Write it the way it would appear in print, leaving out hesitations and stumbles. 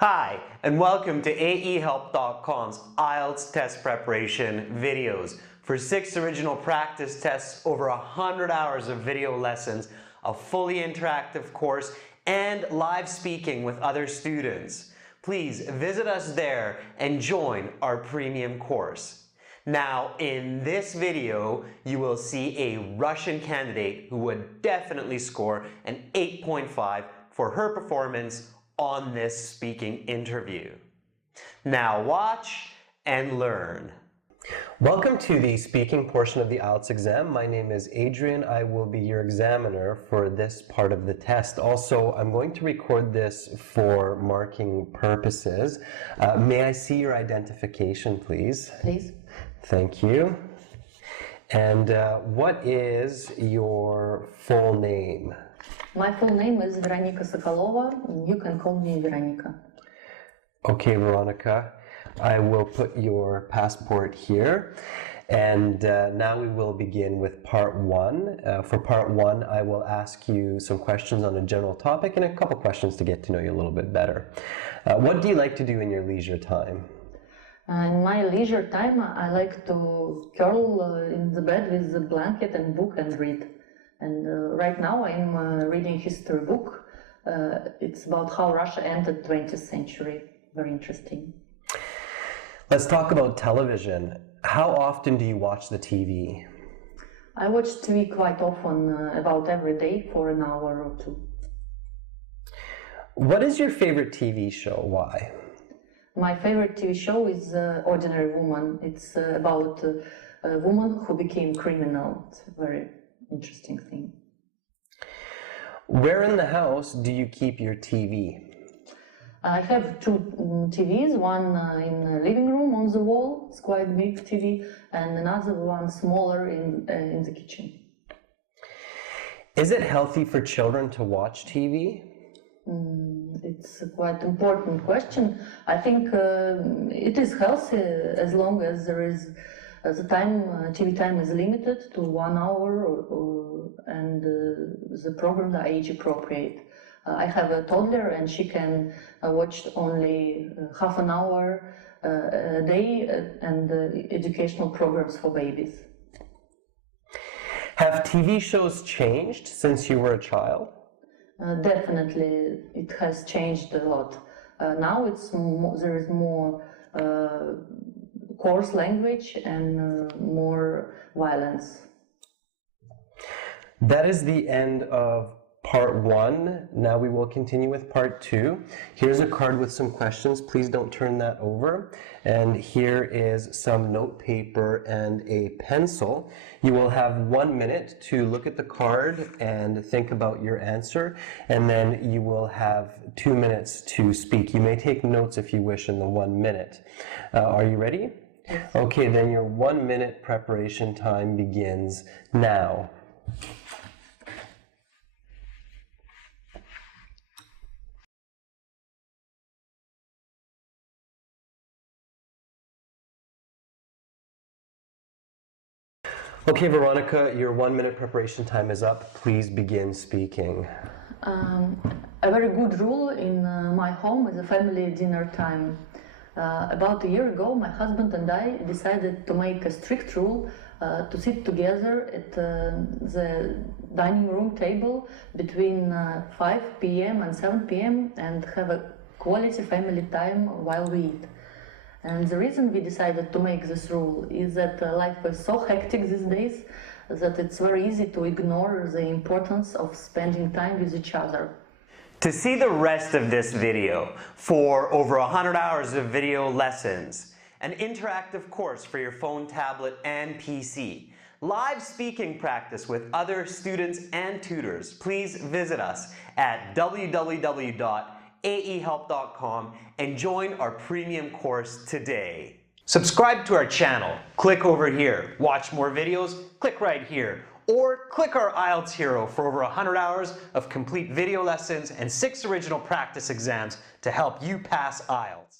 Hi, and welcome to AEHelp.com's IELTS test preparation videos. For 6 original practice tests, over 100 hours of video lessons, a fully interactive course, and live speaking with other students. Please visit us there and join our premium course. Now, in this video, you will see a Russian candidate who would definitely score an 8.5 for her performance on this speaking interview. Now watch and learn. Welcome to the speaking portion of the IELTS exam. My name is Adrian. I will be your examiner for this part of the test. Also, I'm going to record this for marking purposes. May I see your identification, please? Please. Thank you. And what is your full name? My full name is Veronika Sokolova. You can call me Veronika. Okay, Veronica. I will put your passport here. And now we will begin with part 1. For part 1, I will ask you some questions on a general topic and a couple questions to get to know you a little bit better. What do you like to do in your leisure time? In my leisure time, I like to curl in the bed with a blanket and book and read. And right now I'm reading a history book. It's about how Russia entered 20th century. Very interesting. Let's talk about television. How often do you watch the TV? I watch TV quite often, about every day for an hour or two. What is your favorite TV show? Why? My favorite TV show is Ordinary Woman. It's about a woman who became criminal. It's a very interesting thing. Where in the house do you keep your TV? I have 2 TVs, one in the living room on the wall, it's quite big TV, and another one smaller in the kitchen. Is it healthy for children to watch TV? It's a quite important question. I think it is healthy as long as there is the time, TV time is limited to 1 hour and the programs are age appropriate. I have a toddler and she can watch only half an hour a day and educational programs for babies. Have TV shows changed since you were a child? Definitely, it has changed a lot. Now there is more coarse language and more violence. That is the end of part 1. Now we will continue with part 2. Here's a card with some questions. Please don't turn that over. And here is some note paper and a pencil. You will have 1 minute to look at the card and think about your answer. And then you will have 2 minutes to speak. You may take notes if you wish in the 1 minute. Are you ready? Yes. Okay, then your 1 minute preparation time begins now. Okay, Veronica, your 1 minute preparation time is up. Please begin speaking. A very good rule in my home is a family dinner time. About a year ago, my husband and I decided to make a strict rule to sit together at the dining room table between 5 p.m. and 7 p.m. and have a quality family time while we eat. And the reason we decided to make this rule is that life is so hectic these days that it's very easy to ignore the importance of spending time with each other. To see the rest of this video, for over 100 hours of video lessons, an interactive course for your phone, tablet, and PC, live speaking practice with other students and tutors, please visit us at www.aehelp.com and join our premium course today. Subscribe to our channel. Click over here. Watch more videos. Click right here. Or click our IELTS Hero for over 100 hours of complete video lessons and 6 original practice exams to help you pass IELTS.